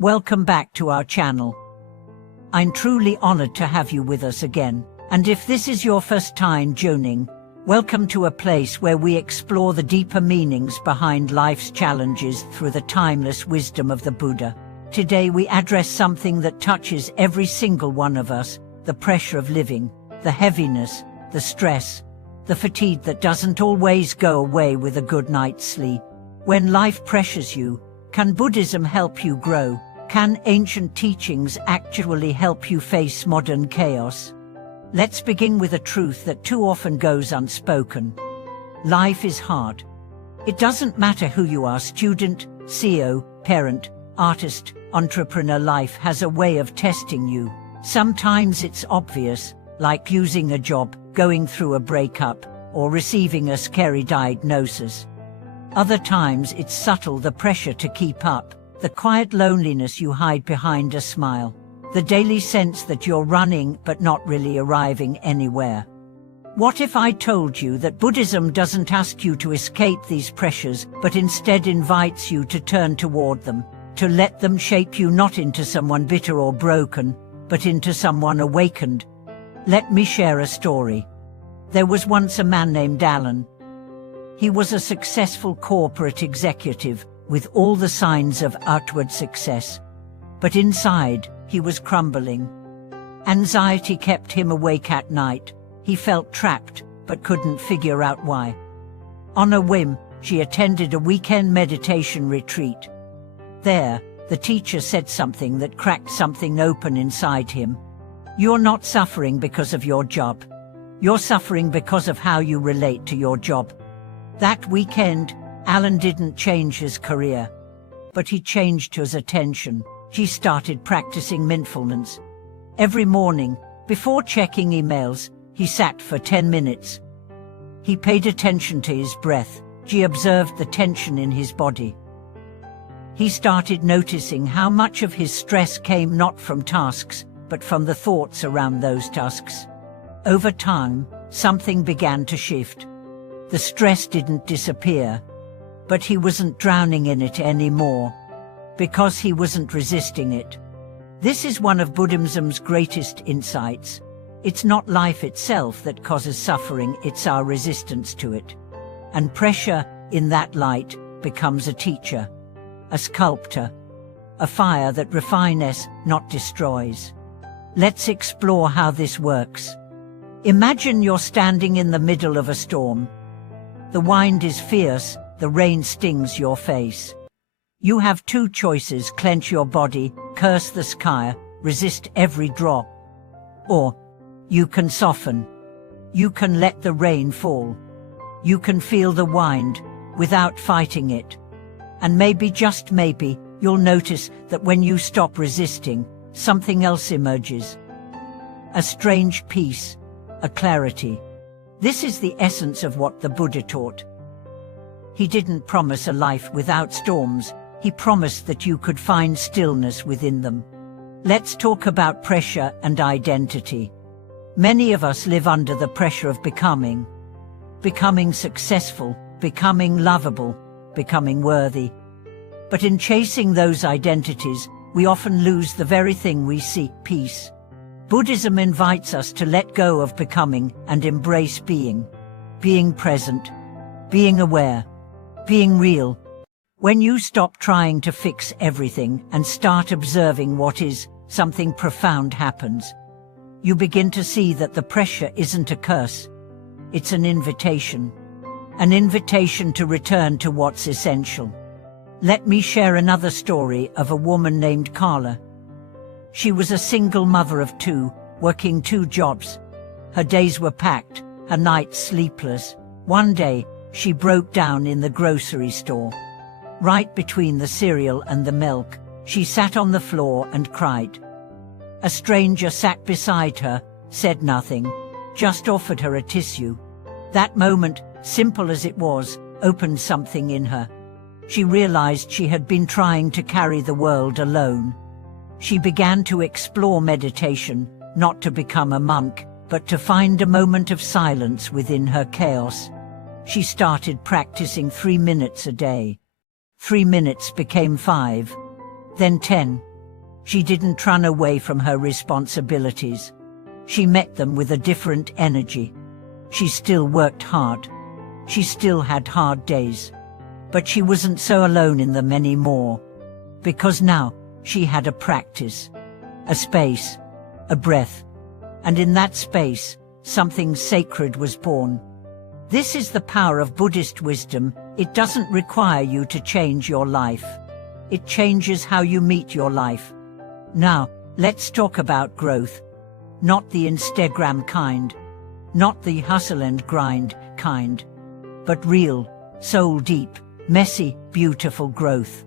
Welcome back to our channel. I'm truly honored to have you with us again, and if this is your first time joining, welcome to a place where we explore the deeper meanings behind life's challenges through the timeless wisdom of the Buddha. Today we address something that touches every single one of us: the pressure of living, the heaviness, the stress, the fatigue that doesn't always go away with a good night's sleep. When life pressures you, can Buddhism help you grow? Can ancient teachings actually help you face modern chaos? Let's begin with a truth that too often goes unspoken. Life is hard. It doesn't matter who you are: student, CEO, parent, artist, entrepreneur. Life has a way of testing you. Sometimes it's obvious, like losing a job, going through a breakup, or receiving a scary diagnosis. Other times it's subtle: the pressure to keep up, the quiet loneliness you hide behind a smile, the daily sense that you're running but not really arriving anywhere. What if I told you that Buddhism doesn't ask you to escape these pressures, but instead invites you to turn toward them, to let them shape you, not into someone bitter or broken, but into someone awakened? Let me share a story. There was once a man named Alan. He was a successful corporate executive, with all the signs of outward success. But inside, he was crumbling. Anxiety kept him awake at night. He felt trapped, but couldn't figure out why. On a whim, she attended a weekend meditation retreat. There, the teacher said something that cracked something open inside him. You're not suffering because of your job. You're suffering because of how you relate to your job. That weekend, Alan didn't change his career, but he changed his attention. He started practicing mindfulness. Every morning, before checking emails, he sat for 10 minutes. He paid attention to his breath. He observed the tension in his body. He started noticing how much of his stress came not from tasks, but from the thoughts around those tasks. Over time, something began to shift. The stress didn't disappear, but he wasn't drowning in it anymore, because he wasn't resisting it. This is one of Buddhism's greatest insights. It's not life itself that causes suffering, it's our resistance to it. And pressure, in that light, becomes a teacher, a sculptor, a fire that refines, not destroys. Let's explore how this works. Imagine you're standing in the middle of a storm. The wind is fierce, the rain stings your face. You have two choices: clench your body, curse the sky, resist every drop. Or you can soften. You can let the rain fall. You can feel the wind without fighting it. And maybe, just maybe, you'll notice that when you stop resisting, something else emerges. A strange peace, a clarity. This is the essence of what the Buddha taught. He didn't promise a life without storms. He promised that you could find stillness within them. Let's talk about pressure and identity. Many of us live under the pressure of becoming successful, becoming lovable, becoming worthy. But in chasing those identities, we often lose the very thing we seek: peace. Buddhism invites us to let go of becoming and embrace being present, being aware, being real. When you stop trying to fix everything and start observing what is, something profound happens. You begin to see that the pressure isn't a curse. It's an invitation to return to what's essential. Let me share another story of a woman named Carla. She was a single mother of two, working 2 jobs. Her days were packed, her nights sleepless. One day, she broke down in the grocery store. Right between the cereal and the milk, she sat on the floor and cried. A stranger sat beside her, said nothing, just offered her a tissue. That moment, simple as it was, opened something in her. She realized she had been trying to carry the world alone. She began to explore meditation, not to become a monk, but to find a moment of silence within her chaos. She started practicing 3 minutes a day. 3 minutes became 5, then 10, She didn't run away from her responsibilities. She met them with a different energy. She still worked hard. She still had hard days. But she wasn't so alone in them anymore. Because now, she had a practice, a space, a breath. And in that space, something sacred was born. This is the power of Buddhist wisdom. It doesn't require you to change your life. It changes how you meet your life. Now, let's talk about growth. Not the Instagram kind. Not the hustle and grind kind. But real, soul-deep, messy, beautiful growth.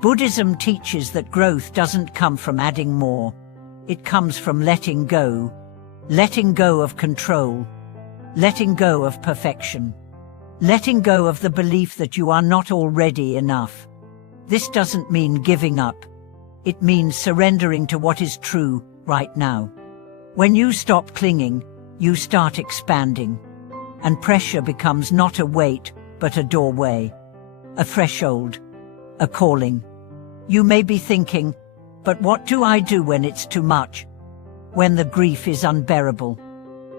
Buddhism teaches that growth doesn't come from adding more. It comes from letting go. Letting go of control. Letting go of perfection. Letting go of the belief that you are not already enough. This doesn't mean giving up. It means surrendering to what is true right now. When you stop clinging, you start expanding. And pressure becomes not a weight, but a doorway. A threshold. A calling. You may be thinking, but what do I do when it's too much? When the grief is unbearable?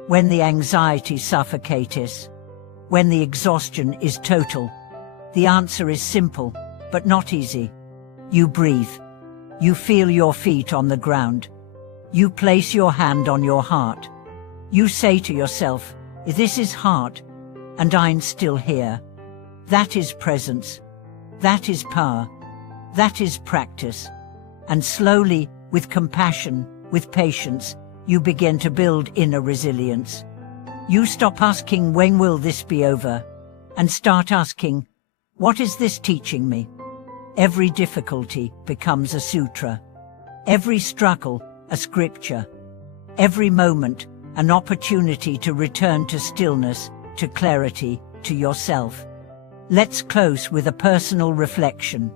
When the anxiety suffocates? When the exhaustion is total? The answer is simple, but not easy. You breathe. You feel your feet on the ground. You place your hand on your heart. You say to yourself, this is hard, and I'm still here. That is presence. That is power. That is practice. And slowly, with compassion, with patience, you begin to build inner resilience. You stop asking, when will this be over? And start asking, what is this teaching me? Every difficulty becomes a sutra. Every struggle, a scripture. Every moment, an opportunity to return to stillness, to clarity, to yourself. Let's close with a personal reflection.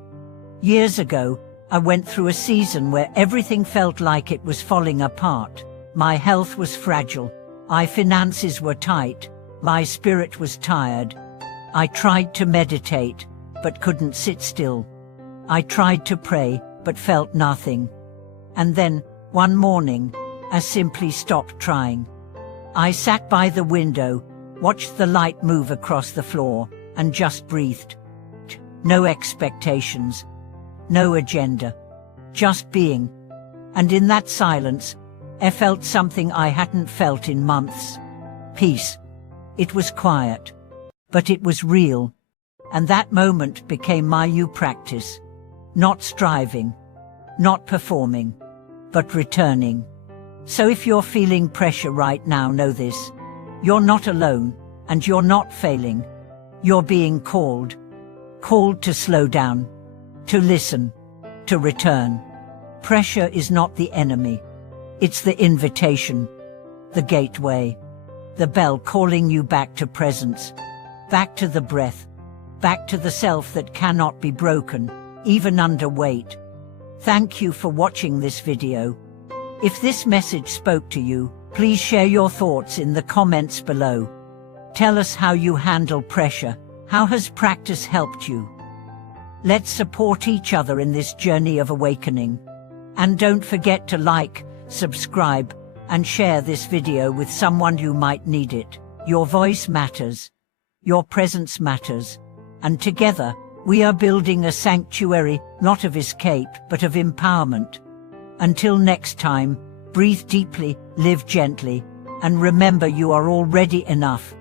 Years ago, I went through a season where everything felt like it was falling apart. My health was fragile. My finances were tight. My spirit was tired. I tried to meditate, but couldn't sit still. I tried to pray, but felt nothing. And then, one morning, I simply stopped trying. I sat by the window, watched the light move across the floor, and just breathed. No expectations. No agenda. Just being. And in that silence, I felt something I hadn't felt in months. Peace. It was quiet. But it was real. And that moment became my new practice. Not striving. Not performing. But returning. So if you're feeling pressure right now, know this. You're not alone, and you're not failing. You're being called. Called to slow down. To listen. To return. Pressure is not the enemy. It's the invitation. The gateway. The bell calling you back to presence. Back to the breath. Back to the self that cannot be broken, even under weight. Thank you for watching this video. If this message spoke to you, please share your thoughts in the comments below. Tell us how you handle pressure. How has practice helped you? Let's support each other in this journey of awakening. And don't forget to like, subscribe, and share this video with someone who might need it. Your voice matters. Your presence matters. And together, we are building a sanctuary, not of escape, but of empowerment. Until next time, breathe deeply, live gently, and remember you are already enough.